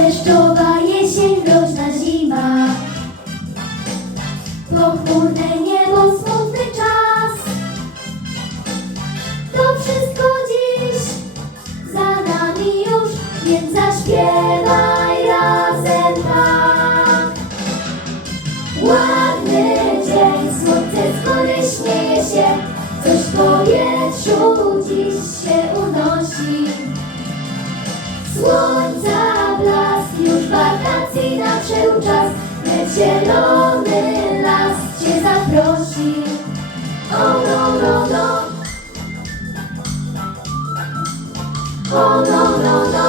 Deszczowa jesień, groźna zima. Pochmurne niebo, smutny czas. To wszystko dziś za nami już Więc zaśpiewaj razem tak. Ładny dzień, słońce góry śmieje się Coś w powietrzu dziś się unosi. Słońca zielony las Cię zaprosi. O no, no, no. O no, no, no.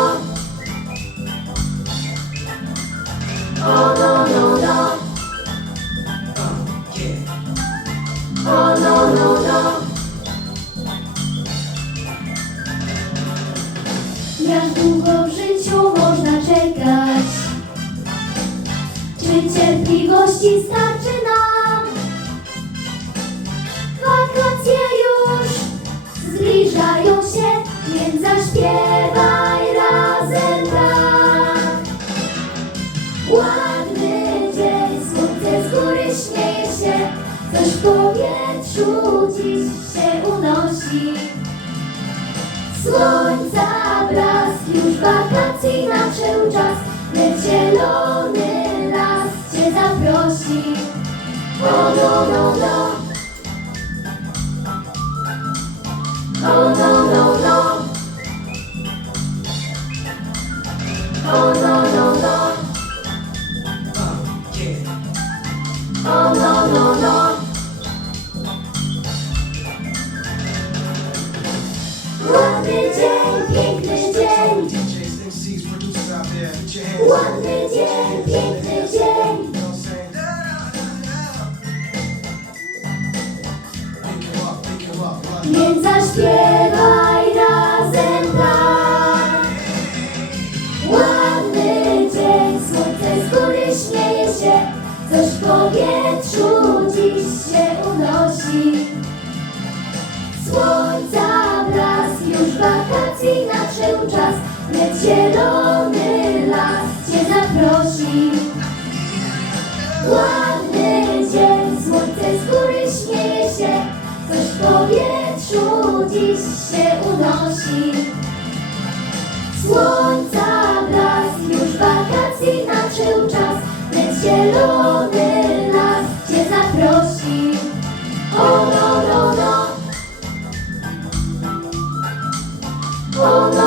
O no, no, no. O no, no, no. Jak długo w cierpliwości starczy nam? Wakacje już zbliżają się, więc zaśpiewaj razem tak. Ładny dzień, słońce z góry śmieje się, coś w powietrzu dziś się unosi. Słońca blask, już wakacji nadszedł czas, lecz zielony O no, no, no. O no, no, no. O no, no, no. Ładny dzień, piękny dzień. DJs, MCs. Więc zaśpiewaj razem tak. Ładny dzień, słońce z góry śmieje się, coś w powietrzu dziś się unosi. Słońca blask, już wakacji nadszedł czas, lecz zielony las Cię zaprosi. Ładny dziś się unosi. Słońca blask, już wakacji nadszedł czas, lecz zielony las Cię zaprosi. O no, no, no. O no,